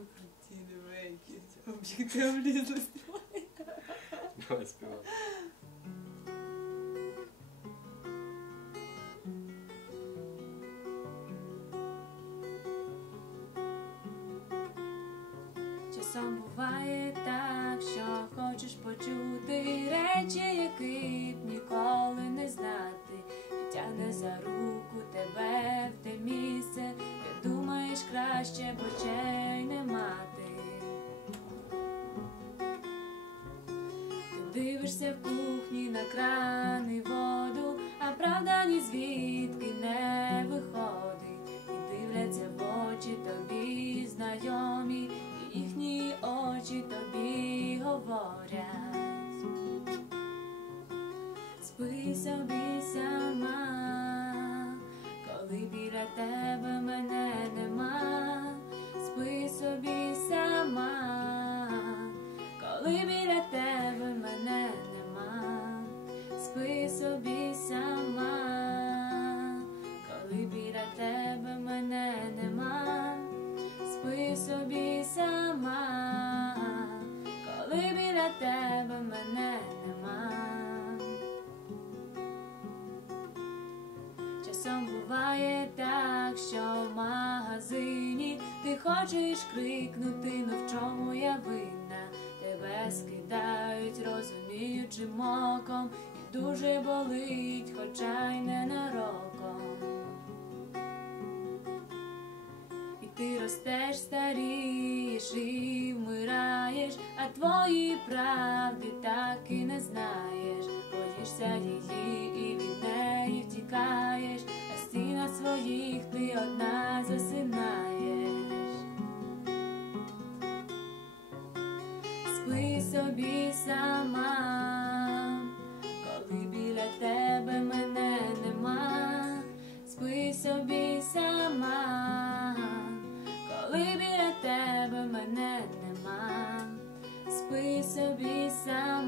ви круті, диви, якісь об'єктив. Давай співай. Часом буває так, що хочеш почути речі, які б ніколи не знати, і тягне за руку тебе в те місце, де думаєш краще, б не мати. Ти дивишся в кухні на кран і воду, а правда ні звідки не виходить, і дивляться в очі тобі знайомі, і їхні очі тобі говорять. Спи собі сама, коли біля тебе спи собі сама, коли біля тебе мене нема. Часом буває так, що в магазині ти хочеш крикнути, ну в чому я винна, тебе скидають, розуміючим оком, і дуже болить, хоча й ненароком. Ростеш, старієш і вмираєш, а твої правди так і не знаєш. Боїшся її і від неї втікаєш, а стіна своїх ти одна засинаєш. Мене нема, спи собі сама,